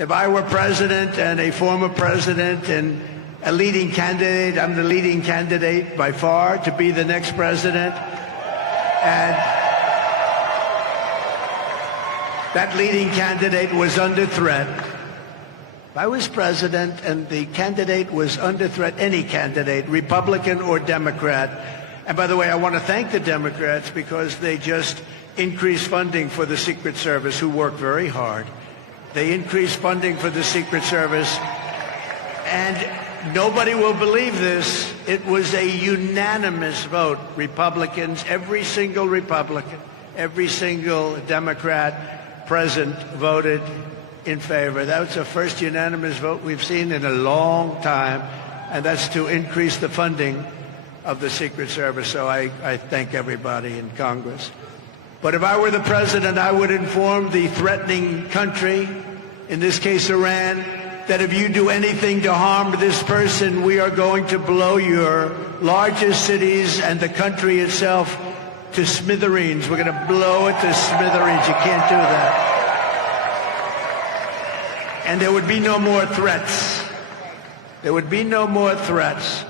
If I were president and a former president and a leading candidate, I'm the leading candidate by far to be the next president. And that leading candidate was under threat. If I was president and the candidate was under threat, any candidate, Republican or Democrat, and by the way, I want to thank the Democrats because they just increased funding for the Secret Service, who work very hard. They increased funding for the Secret Service, and nobody will believe this. It was a unanimous vote. Republicans, every single Republican, every single Democrat present voted in favor. That was the first unanimous vote we've seen in a long time, and that's to increase the funding of the Secret Service. So I thank everybody in Congress. But if I were the president, I would inform the threatening country, in this case Iran, that if you do anything to harm this person, we are going to blow your largest cities and the country itself to smithereens. We're going to blow it to smithereens. You can't do that. And there would be no more threats. There would be no more threats.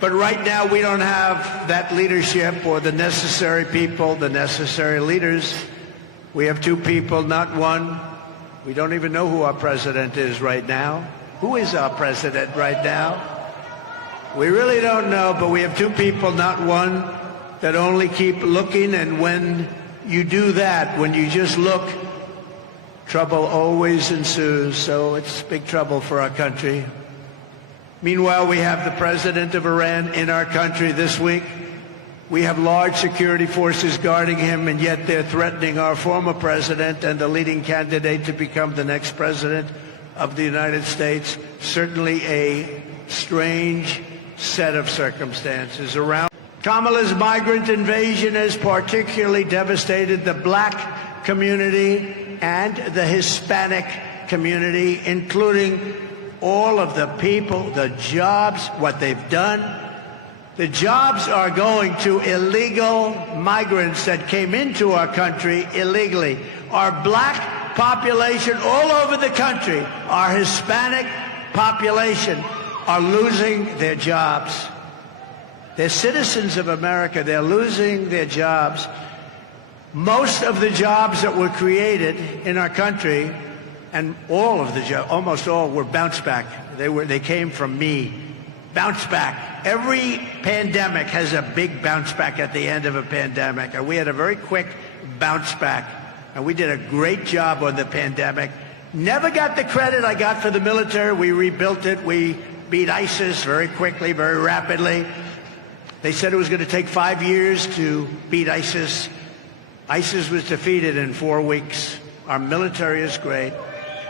But right now, we don't have that leadership or the necessary people, the necessary leaders. We have two people, not one. We don't even know who our president is right now. Who is our president right now? We really don't know, but we have two people, not one, that only keep looking. And when you do that, when you just look, trouble always ensues. So it's big trouble for our country. Meanwhile, we have the president of Iran in our country this week. We have large security forces guarding him, and yet they're threatening our former president and the leading candidate to become the next president of the United States. Certainly a strange set of circumstances around. Kamala's migrant invasion has particularly devastated the black community and the Hispanic community, including all of the people, the jobs, what they've done. The jobs are going to illegal migrants that came into our country illegally. Our black population all over the country, our Hispanic population are losing their jobs. They're citizens of America. They're losing their jobs. Most of the jobs that were created in our country, and all of the jobs, almost all, were bounce back. They came from me. Bounce back. Every pandemic has a big bounce back at the end of a pandemic, and we had a very quick bounce back, and we did a great job on the pandemic. Never got the credit I got for the military. We rebuilt it. We beat ISIS very quickly, very rapidly. They said it was going to take 5 years to beat ISIS. ISIS was defeated in 4 weeks. Our military is great.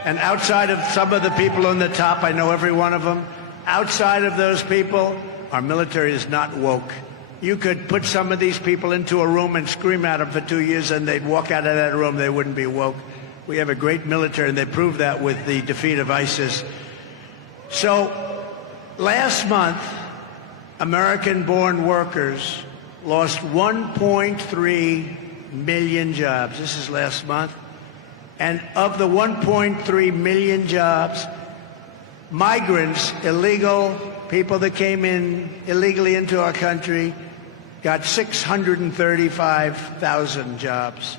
And outside of some of the people on the top, I know every one of them, outside of those people, our military is not woke. You could put some of these people into a room and scream at them for 2 years and they'd walk out of that room, they wouldn't be woke. We have a great military, and they proved that with the defeat of ISIS. So last month, American-born workers lost 1.3 million jobs. This is last month. And of the 1.3 million jobs, migrants, illegal people that came in illegally into our country, got 635,000 jobs.